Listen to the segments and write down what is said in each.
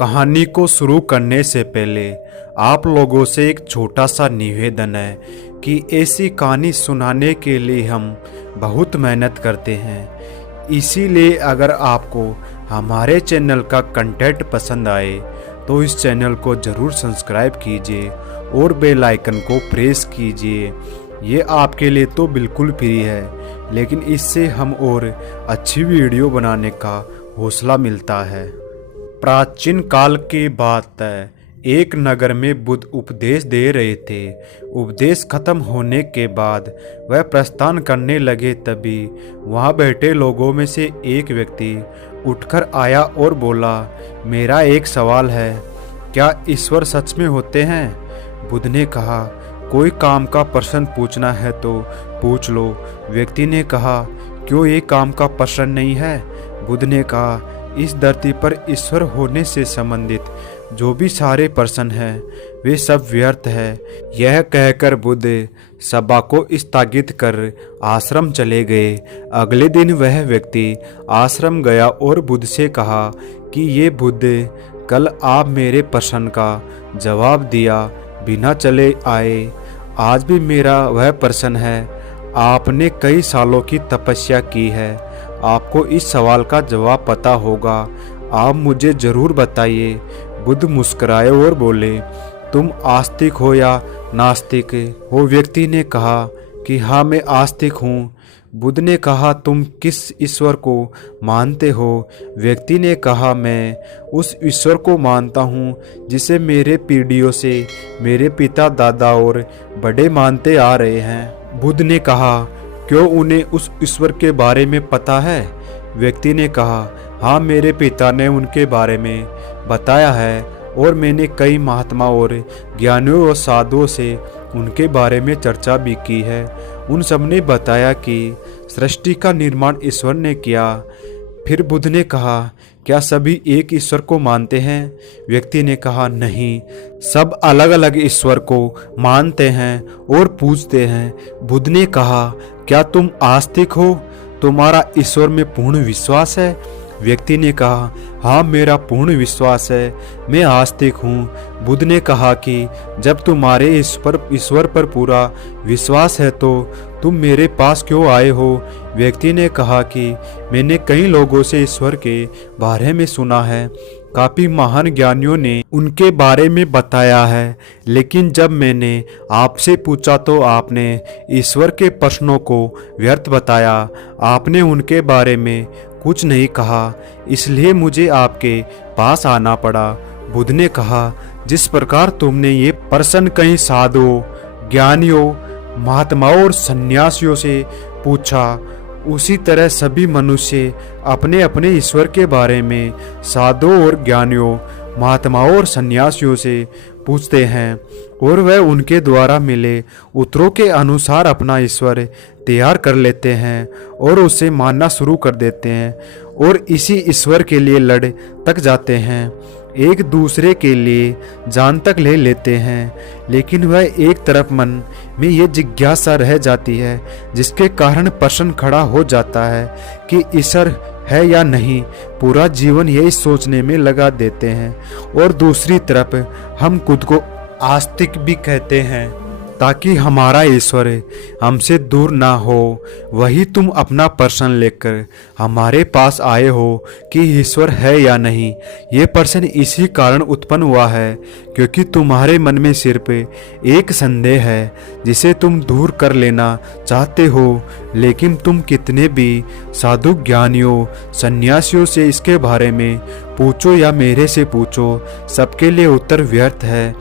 कहानी को शुरू करने से पहले आप लोगों से एक छोटा सा निवेदन है कि ऐसी कहानी सुनाने के लिए हम बहुत मेहनत करते हैं। इसीलिए अगर आपको हमारे चैनल का कंटेंट पसंद आए तो इस चैनल को ज़रूर सब्सक्राइब कीजिए और बेल आइकन को प्रेस कीजिए। ये आपके लिए तो बिल्कुल फ्री है, लेकिन इससे हम और अच्छी वीडियो बनाने का हौसला मिलता है। प्राचीन काल की बात है, एक नगर में बुद्ध उपदेश दे रहे थे। उपदेश खत्म होने के बाद वह प्रस्थान करने लगे, तभी वहाँ बैठे लोगों में से एक व्यक्ति उठकर आया और बोला, मेरा एक सवाल है, क्या ईश्वर सच में होते हैं? बुद्ध ने कहा, कोई काम का प्रश्न पूछना है तो पूछ लो। व्यक्ति ने कहा, क्यों ये काम का प्रश्न नहीं है? बुद्ध ने कहा, इस धरती पर ईश्वर होने से संबंधित जो भी सारे प्रश्न हैं वे सब व्यर्थ है। यह कहकर बुद्ध सभा को स्थगित कर आश्रम चले गए। अगले दिन वह व्यक्ति आश्रम गया और बुद्ध से कहा कि ये बुद्ध, कल आप मेरे प्रश्न का जवाब दिया बिना चले आए। आज भी मेरा वह प्रश्न है। आपने कई सालों की तपस्या की है, आपको इस सवाल का जवाब पता होगा, आप मुझे ज़रूर बताइए। बुद्ध मुस्कुराए और बोले, तुम आस्तिक हो या नास्तिक? वो व्यक्ति ने कहा कि हाँ, मैं आस्तिक हूँ। बुद्ध ने कहा, तुम किस ईश्वर को मानते हो? व्यक्ति ने कहा, मैं उस ईश्वर को मानता हूँ जिसे मेरे पीढ़ियों से मेरे पिता, दादा और बड़े मानते आ रहे हैं। बुद्ध ने कहा, क्यों उन्हें उस ईश्वर के बारे में पता है? व्यक्ति ने कहा, हाँ, मेरे पिता ने उनके बारे में बताया है और मैंने कई महात्मा और ज्ञानियों और साधुओं से उनके बारे में चर्चा भी की है। उन सब ने बताया कि सृष्टि का निर्माण ईश्वर ने किया। फिर बुद्ध ने कहा, क्या सभी एक ईश्वर को मानते हैं? व्यक्ति ने कहा, नहीं, सब अलग अलग ईश्वर को मानते हैं और पूजते हैं। बुद्ध ने कहा, क्या तुम आस्तिक हो? तुम्हारा ईश्वर में पूर्ण विश्वास है? व्यक्ति ने कहा, हाँ, मेरा पूर्ण विश्वास है, मैं आस्तिक हूँ। बुद्ध ने कहा कि जब तुम्हारे ईश्वर पर पूरा विश्वास है तो तुम मेरे पास क्यों आए हो? व्यक्ति ने कहा कि मैंने कई लोगों से ईश्वर के बारे में सुना है, काफ़ी महान ज्ञानियों ने उनके बारे में बताया है, लेकिन जब मैंने आपसे पूछा तो आपने ईश्वर के प्रश्नों को व्यर्थ बताया। आपने उनके बारे में कुछ नहीं कहा, इसलिए मुझे आपके पास आना पड़ा। बुद्ध ने कहा, जिस प्रकार तुमने ये प्रश्न कई साधुओं, ज्ञानियों, महात्माओं और सन्यासियों से पूछा, उसी तरह सभी मनुष्य अपने अपने ईश्वर के बारे में साधुओं और ज्ञानियों, महात्माओं और सन्यासियों से पूछते हैं और वह उनके द्वारा मिले उत्तरों के अनुसार अपना ईश्वर तैयार कर लेते हैं और उसे मानना शुरू कर देते हैं और इसी ईश्वर के लिए लड़ तक जाते हैं, एक दूसरे के लिए जान तक ले लेते हैं। लेकिन वह एक तरफ मन में ये जिज्ञासा रह जाती है, जिसके कारण प्रश्न खड़ा हो जाता है कि ईश्वर है या नहीं। पूरा जीवन यही सोचने में लगा देते हैं और दूसरी तरफ हम खुद को आस्तिक भी कहते हैं ताकि हमारा ईश्वर हमसे दूर ना हो। वही तुम अपना प्रश्न लेकर हमारे पास आए हो कि ईश्वर है या नहीं। ये प्रश्न इसी कारण उत्पन्न हुआ है क्योंकि तुम्हारे मन में सिर्फ एक संदेह है जिसे तुम दूर कर लेना चाहते हो, लेकिन तुम कितने भी साधु, ज्ञानियों, सन्यासियों से इसके बारे में पूछो या मेरे से पूछो, सबके लिए उत्तर व्यर्थ है।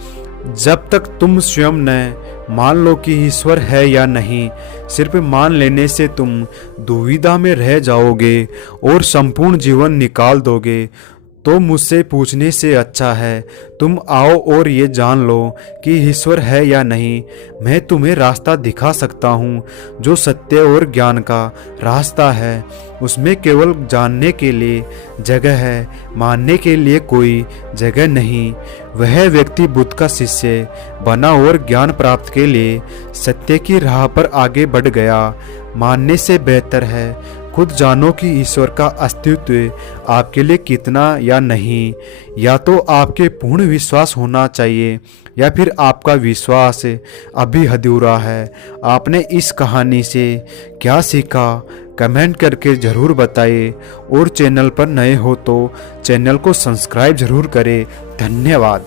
जब तक तुम स्वयं न मान लो कि ईश्वर है या नहीं, सिर्फ मान लेने से तुम दुविधा में रह जाओगे और संपूर्ण जीवन निकाल दोगे। तो मुझसे पूछने से अच्छा है तुम आओ और ये जान लो कि ईश्वर है या नहीं। मैं तुम्हें रास्ता दिखा सकता हूँ जो सत्य और ज्ञान का रास्ता है। उसमें केवल जानने के लिए जगह है, मानने के लिए कोई जगह नहीं। वह व्यक्ति बुद्ध का शिष्य बना और ज्ञान प्राप्त के लिए सत्य की राह पर आगे बढ़ गया। मानने से बेहतर है खुद जानो कि ईश्वर का अस्तित्व आपके लिए कितना या नहीं। या तो आपके पूर्ण विश्वास होना चाहिए या फिर आपका विश्वास अभी अधूरा है। आपने इस कहानी से क्या सीखा कमेंट करके ज़रूर बताइए, और चैनल पर नए हो तो चैनल को सब्सक्राइब ज़रूर करें। धन्यवाद।